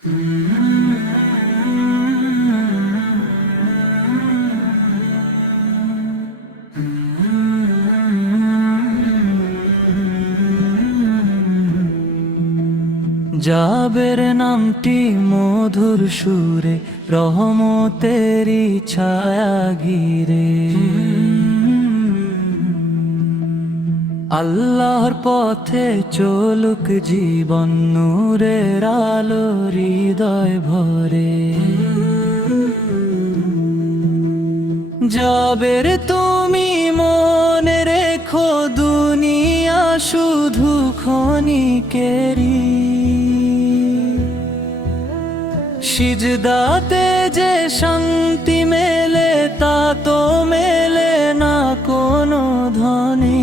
জাবের নামটি মধুর সুরে, রহমতেরি ছায়া ঘিরে। আল্লাহর পথে চলুক জীবন, নূরের আলো হৃদয় ভরে। জাবের তুমি মনে রেখো, দুনিয়া শুধু ক্ষণিকেরই। সিজদাতে যে শান্তি মেলে, তা তো মেলে না কোনো ধনে।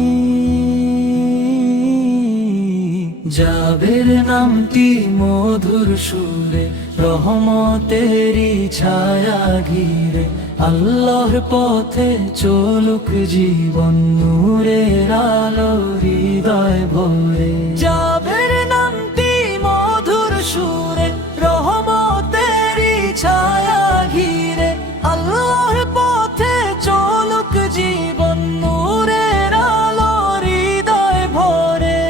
জাবের নামটি মধুর সুরে, রহমতেরি ছায়া ঘিরে। আল্লাহর পথে চলুক জীবন, নূরের আলো হৃদয় ভরে। জাবের নামটি মধুর সুরে, রহমতেরি ছায়া ঘিরে। আল্লাহর পথে চলুক জীবন, নূরের আলো হৃদয় ভরে।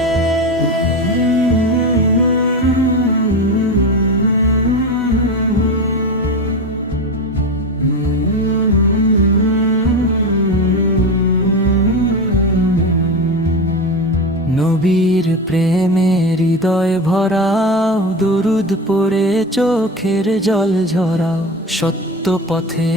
নবীর প্রেমে হৃদয় ভরাও, দুরুদ পড়ে চোখের জল ঝরাও। সত্য পথে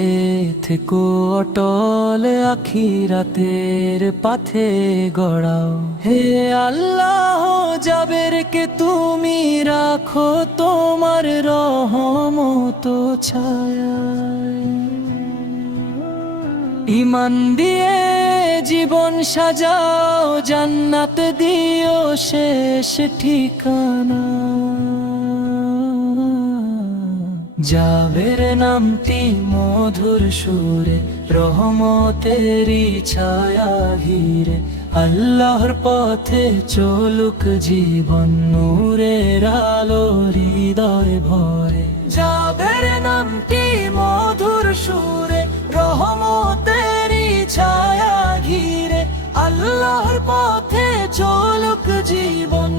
থেকো অটল, আখিরাতের পাথে গড়াও। হে আল্লাহ, জাবেরকে তুমি রাখো তোমার রহমত ছায়ায়। ঈমান দিয়ে জীবন সাজাও, জান্নাত দিও শেষ ঠিকানা। জাবের নামটি মধুর সুরে, রহমতেরি ছায়া ঘিরে। আল্লাহর পথে চলুক জীবন, নূরের আলো হৃদয় ভরে। জাবের নামটি মধুর সুরে, রহমতেরি ছায়া ঘিরে। আল্লাহর পথে চলুক জীবন।